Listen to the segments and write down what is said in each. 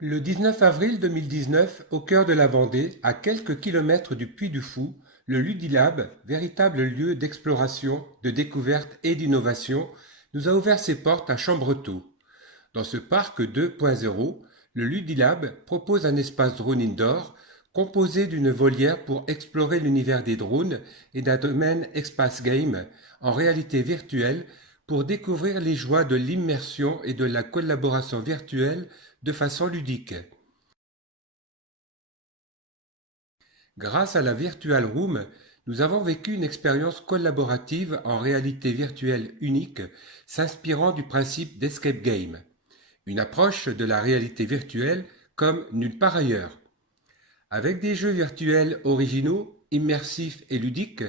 Le 19 avril 2019, au cœur de la Vendée, à quelques kilomètres du Puy du Fou, le Ludilab, véritable lieu d'exploration, de découverte et d'innovation, nous a ouvert ses portes à Chambretot. Dans ce parc 2.0, le Ludilab propose un espace drone indoor composé d'une volière pour explorer l'univers des drones et d'un domaine espace game en réalité virtuelle pour découvrir les joies de l'immersion et de la collaboration virtuelle de façon ludique. Grâce à la Virtual Room, nous avons vécu une expérience collaborative en réalité virtuelle unique, s'inspirant du principe d'escape game, une approche de la réalité virtuelle comme nulle part ailleurs. Avec des jeux virtuels originaux, immersifs et ludiques,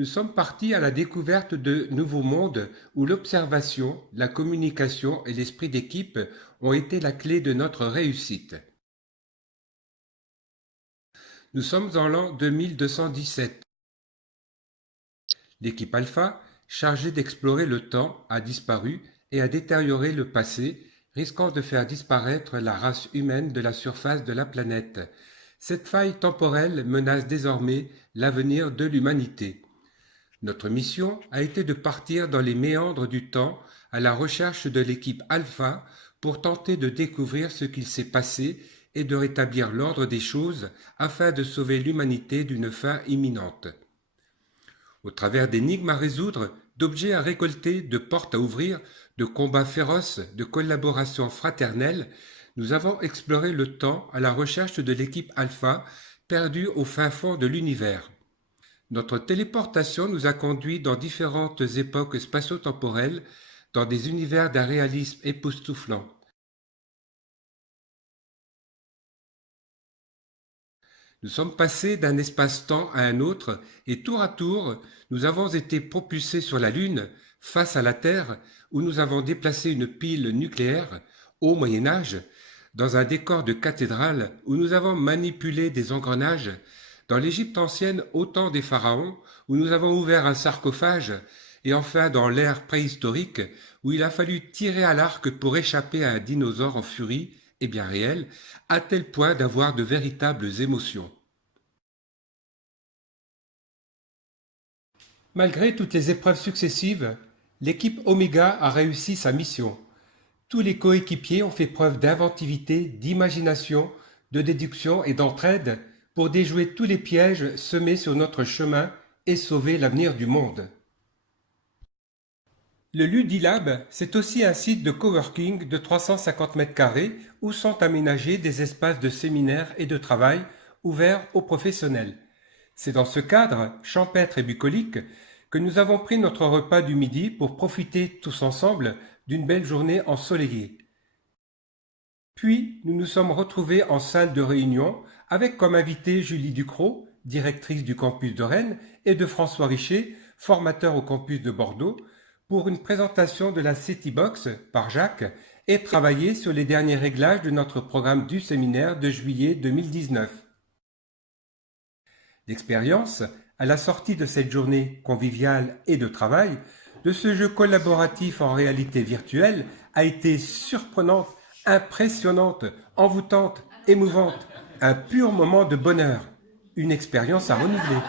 nous sommes partis à la découverte de nouveaux mondes où l'observation, la communication et l'esprit d'équipe ont été la clé de notre réussite. Nous sommes en l'an 2217. L'équipe Alpha, chargée d'explorer le temps, a disparu et a détérioré le passé, risquant de faire disparaître la race humaine de la surface de la planète. Cette faille temporelle menace désormais l'avenir de l'humanité. Notre mission a été de partir dans les méandres du temps à la recherche de l'équipe Alpha pour tenter de découvrir ce qu'il s'est passé et de rétablir l'ordre des choses afin de sauver l'humanité d'une fin imminente. Au travers d'énigmes à résoudre, d'objets à récolter, de portes à ouvrir, de combats féroces, de collaborations fraternelles, nous avons exploré le temps à la recherche de l'équipe Alpha, perdue au fin fond de l'univers. Notre téléportation nous a conduits dans différentes époques spatio-temporelles, dans des univers d'un réalisme époustouflant. Nous sommes passés d'un espace-temps à un autre et tour à tour, nous avons été propulsés sur la Lune, face à la Terre, où nous avons déplacé une pile nucléaire, au Moyen Âge, dans un décor de cathédrale où nous avons manipulé des engrenages, dans l'Égypte ancienne au temps des pharaons, où nous avons ouvert un sarcophage, et enfin dans l'ère préhistorique, où il a fallu tirer à l'arc pour échapper à un dinosaure en furie, et bien réel, à tel point d'avoir de véritables émotions. Malgré toutes les épreuves successives, l'équipe Omega a réussi sa mission. Tous les coéquipiers ont fait preuve d'inventivité, d'imagination, de déduction et d'entraide pour déjouer tous les pièges semés sur notre chemin et sauver l'avenir du monde. Le Ludilab, c'est aussi un site de coworking de 350 m² où sont aménagés des espaces de séminaire et de travail ouverts aux professionnels. C'est dans ce cadre, champêtre et bucolique, que nous avons pris notre repas du midi pour profiter tous ensemble d'une belle journée ensoleillée. Puis, nous nous sommes retrouvés en salle de réunion avec comme invité Julie Ducrot, directrice du campus de Rennes, et de François Richer, formateur au campus de Bordeaux, pour une présentation de la Citybox par Jacques et travailler sur les derniers réglages de notre programme du séminaire de juillet 2019. L'expérience, à la sortie de cette journée conviviale et de travail, de ce jeu collaboratif en réalité virtuelle, a été surprenante, impressionnante, envoûtante, émouvante, un pur moment de bonheur, une expérience à renouveler.